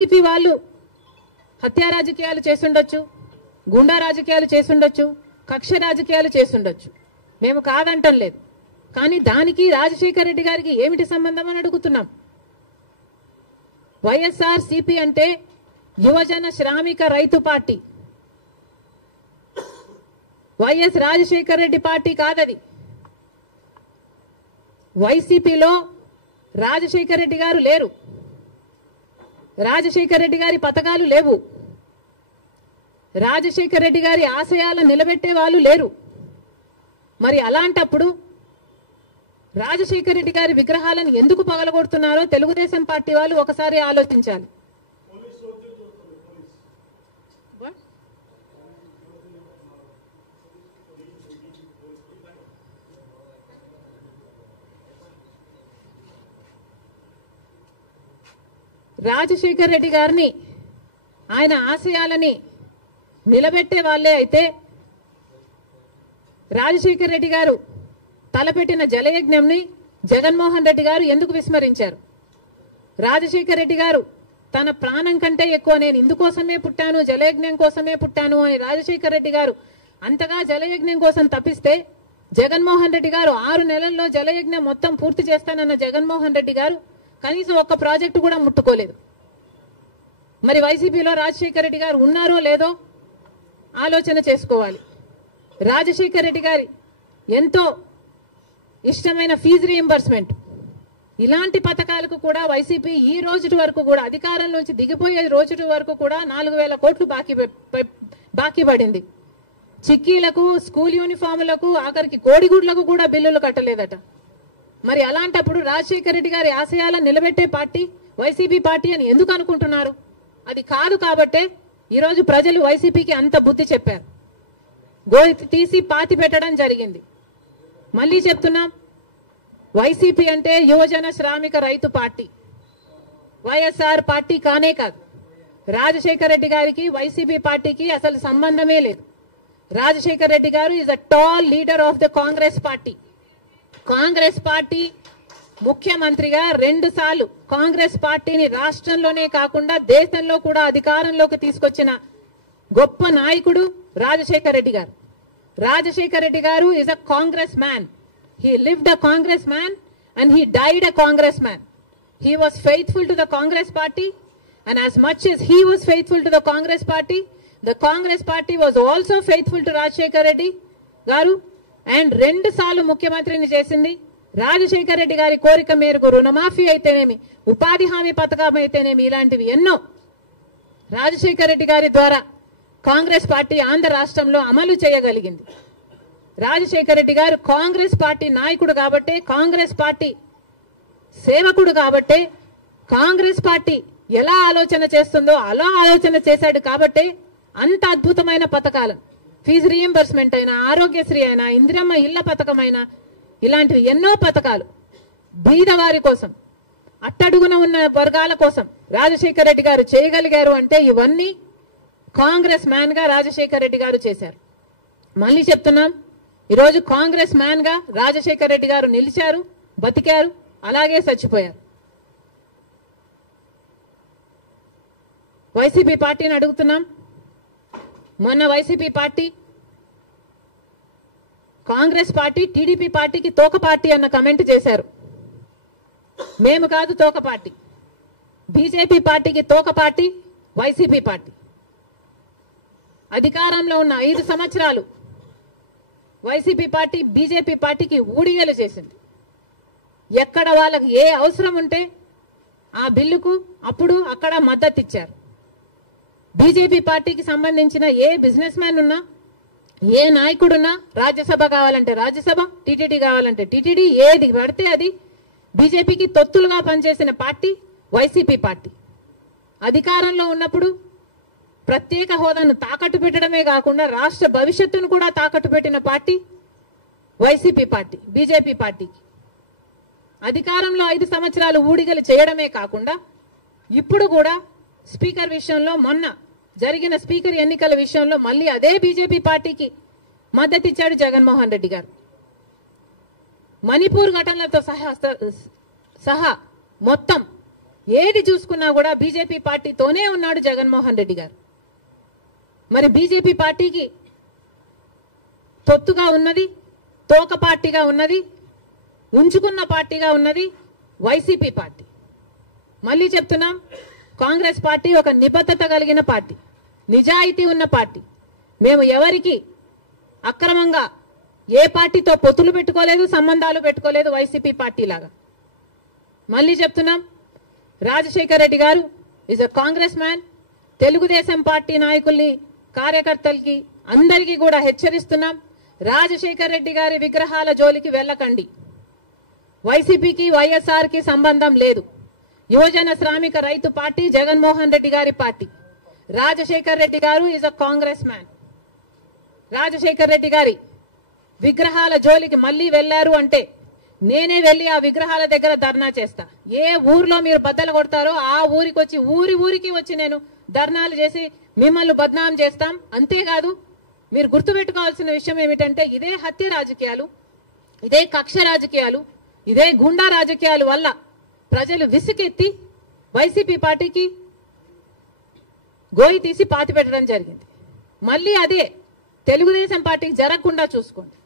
TDP వాళ్ళు హత్యా రాజకీయాలు చేసుండొచ్చు, గుండా రాజకీయాలు చేసుండొచ్చు, కక్ష రాజకీయాలు చేసుండొచ్చు, మేము కాదంటం లేదు. కానీ దానికి రాజశేఖర రెడ్డి గారికి ఏమిటి సంబంధం అని అడుగుతున్నాం. వైఎస్ఆర్ సిపి అంటే యువజన శ్రామిక రైతు party, YS Rajasekhara Reddy party కాదది. వైసీపీలో రాజశేఖర రెడ్డి గారు లేరు, రాజశేఖర రెడ్డి గారి పథకాలు లేవు, రాజశేఖర రెడ్డి గారి ఆశయాలను నిలబెట్టే వాళ్ళు లేరు. మరి అలాంటప్పుడు రాజశేఖర రెడ్డి గారి విగ్రహాలను ఎందుకు పగలగొడుతున్నారో తెలుగుదేశం పార్టీ వాళ్ళు ఒకసారి ఆలోచించాలి. రాజశేఖర రెడ్డి గారిని, ఆయన ఆశయాలని నిలబెట్టే వాళ్ళే అయితే రాజశేఖర రెడ్డి గారు తలపెట్టిన జలయజ్ఞంని జగన్మోహన్ రెడ్డి గారు ఎందుకు విస్మరించారు? రాజశేఖర రెడ్డి గారు తన ప్రాణం కంటే ఎక్కువ నేను ఇందుకోసమే పుట్టాను, జలయజ్ఞం కోసమే పుట్టాను అని రాజశేఖర రెడ్డి గారు అంతగా జలయజ్ఞం కోసం తప్పిస్తే, జగన్మోహన్ రెడ్డి గారు 6 నెలల్లో జలయజ్ఞం మొత్తం పూర్తి చేస్తానన్న జగన్మోహన్ రెడ్డి గారు కనీసం ఒక్క ప్రాజెక్టు కూడా ముట్టుకోలేదు. మరి వైసీపీలో రాజశేఖర రెడ్డి గారు ఉన్నారో లేదో ఆలోచన చేసుకోవాలి. రాజశేఖర రెడ్డి గారి ఎంతో ఇష్టమైన ఫీజు రీయింబర్స్మెంట్, ఇలాంటి పథకాలకు కూడా వైసీపీ ఈ రోజు వరకు కూడా అధికారంలోంచి దిగిపోయే రోజు వరకు కూడా 4,000 కోట్లు బాకీ పడింది. చిక్కీలకు, స్కూల్ యూనిఫాములకు, ఆఖరికి కోడిగుడ్లకు కూడా బిల్లులు కట్టలేదట. మరి అలాంటప్పుడు రాజశేఖర రెడ్డి గారి ఆశయాలను నిలబెట్టే పార్టీ వైసీపీ పార్టీ అని ఎందుకు అనుకుంటున్నారు? అది కాదు కాబట్టే ఈరోజు ప్రజలు వైసీపీకి అంత బుద్ధి చెప్పారు, గోతి తీసి పాతి పెట్టడం జరిగింది. మళ్ళీ చెప్తున్నాం, వైసీపీ అంటే యువజన శ్రామిక రైతు పార్టీ, వైఎస్ఆర్ పార్టీ కానే కాదు. రాజశేఖర రెడ్డి గారికి వైసీపీ పార్టీకి అసలు సంబంధమే లేదు. రాజశేఖర రెడ్డి గారు is a tall leader of the Congress party. Congress party ముఖ్యమంత్రిగా 2 సార్లు కాంగ్రెస్ పార్టీని రాష్ట్రంలోనే కాకుండా దేశంలో కూడా అధికారంలోకి తీసుకొచ్చిన గొప్ప నాయకుడు రాజశేఖర రెడ్డి గారు. రాజశేఖర రెడ్డి గారు is a Congress man. He lived a Congress man and he died a Congress man. He was faithful to the Congress party, and as much as he was faithful to the Congress party was also faithful to Rajasekhara Reddy గారు. And 2 సార్లు ముఖ్యమంత్రిని చేసింది రాజశేఖర రెడ్డి గారి కోరిక మేరకు. రుణమాఫీ అయితేనేమి, ఉపాధి హామీ పథకం అయితేనేమి, ఇలాంటివి ఎన్నో రాజశేఖర రెడ్డి గారి ద్వారా కాంగ్రెస్ పార్టీ ఆంధ్ర రాష్ట్రంలో అమలు చేయగలిగింది. రాజశేఖర రెడ్డి గారు కాంగ్రెస్ పార్టీ నాయకుడు కాబట్టే, కాంగ్రెస్ పార్టీ సేవకుడు కాబట్టే, కాంగ్రెస్ పార్టీ ఎలా ఆలోచన చేస్తుందో అలా ఆలోచన చేశాడు కాబట్టే అంత అద్భుతమైన పథకాలు, ఫీజు రీయింబర్స్మెంట్ అయినా, ఆరోగ్యశ్రీ అయినా, ఇందిరమ్మ ఇళ్ల పథకం అయినా, ఇలాంటివి ఎన్నో పథకాలు బీదవారి కోసం, అట్టడుగున ఉన్న వర్గాల కోసం రాజశేఖర రెడ్డి గారు చేయగలిగారు. అంటే ఇవన్నీ కాంగ్రెస్ మ్యాన్ గా రాజశేఖర రెడ్డి గారు చేశారు. మళ్ళీ చెప్తున్నాం, ఈరోజు కాంగ్రెస్ మ్యాన్ గా రాజశేఖర రెడ్డి గారు నిలిచారు, బతికారు, అలాగే చచ్చిపోయారు. వైసీపీ పార్టీని అడుగుతున్నాం, మొన్న YCP party Congress party TDP పార్టీకి తోక పార్టీ అన్న కమెంట్ చేశారు. మేము కాదు తోక పార్టీ, బీజేపీ పార్టీకి తోక పార్టీ వైసీపీ పార్టీ. అధికారంలో ఉన్న 5 సంవత్సరాలు వైసీపీ పార్టీ బీజేపీ పార్టీకి ఊడిగలు చేసింది. ఎక్కడ వాళ్ళకి ఏ అవసరం ఉంటే ఆ బిల్లుకు అప్పుడు అక్కడ మద్దతు ఇచ్చారు. బీజేపీ పార్టీకి సంబంధించిన ఏ బిజినెస్ మ్యాన్ ఉన్నా, ఏ నాయకుడున్నా, రాజ్యసభ కావాలంటే రాజ్యసభ, టీటీడీ కావాలంటే టీటీడీ, ఏది పడితే అది బీజేపీకి తొత్తులుగా పనిచేసిన పార్టీ వైసీపీ పార్టీ. అధికారంలో ఉన్నప్పుడు ప్రత్యేక హోదాను తాకట్టు పెట్టడమే కాకుండా రాష్ట్ర భవిష్యత్తును కూడా తాకట్టు పెట్టిన పార్టీ వైసీపీ పార్టీ. బీజేపీ పార్టీకి అధికారంలో 5 సంవత్సరాలు ఊడిగలు చేయడమే కాకుండా ఇప్పుడు కూడా స్పీకర్ విషయంలో, మొన్న జరిగిన స్పీకర్ ఎన్నికల విషయంలో మళ్ళీ అదే బీజేపీ పార్టీకి మద్దతు ఇచ్చాడు జగన్మోహన్ రెడ్డి గారు. మణిపూర్ ఘటనలతో సహా మొత్తం ఏది చూసుకున్నా కూడా బీజేపీ పార్టీతోనే ఉన్నాడు జగన్మోహన్ రెడ్డి గారు. మరి బీజేపీ పార్టీకి తొత్తుగా ఉన్నది, తోక పార్టీగా ఉన్నది, ఉంచుకున్న పార్టీగా ఉన్నది వైసీపీ పార్టీ. మళ్ళీ చెప్తున్నాం, కాంగ్రెస్ పార్టీ ఒక నిబద్ధత కలిగిన పార్టీ, నిజాయితీ ఉన్న పార్టీ. మేము ఎవరికి అక్రమంగా ఏ పార్టీతో పొత్తులు పెట్టుకోలేదు, సంబంధాలు పెట్టుకోలేదు వైసీపీ పార్టీ లాగా. మళ్ళీ చెప్తున్నాం, రాజశేఖర్ రెడ్డి గారు is a Congress man. Telugu Desam party నాయకుల్ని, కార్యకర్తలకి అందరికీ కూడా హెచ్చరిస్తున్నాం, రాజశేఖర్ రెడ్డి గారి విగ్రహాల జోలికి వెళ్ళకండి. వైసీపీకి వైఎస్ఆర్ కి సంబంధం లేదు. యువజన శ్రామిక రైతు పార్టీ జగన్మోహన్ రెడ్డి గారి పార్టీ. రాజశేఖర్ రెడ్డి గారు is a Congress man. Rajasekhar Reddy గారి విగ్రహాల జోలికి మళ్ళీ వెళ్లారు అంటే నేనే వెళ్లి ఆ విగ్రహాల దగ్గర ధర్నా చేస్తా. ఏ ఊర్లో మీరు బద్దలు కొడతారో ఆ ఊరికి వచ్చి ఊరికి వచ్చి నేను ధర్నాలు చేసి మిమ్మల్ని బద్నాం చేస్తాం. అంతేకాదు, మీరు గుర్తుపెట్టుకోవాల్సిన విషయం ఏమిటంటే, ఇదే హత్య రాజకీయాలు, ఇదే కక్ష రాజకీయాలు, ఇదే గుండా రాజకీయాల వల్ల ప్రజలు విసుకెత్తి వైసీపీ పార్టీకి గోయి తీసి పాతి పెట్టడం జరిగింది. మళ్ళీ అదే తెలుగుదేశం పార్టీకి జరగకుండా చూసుకోండి.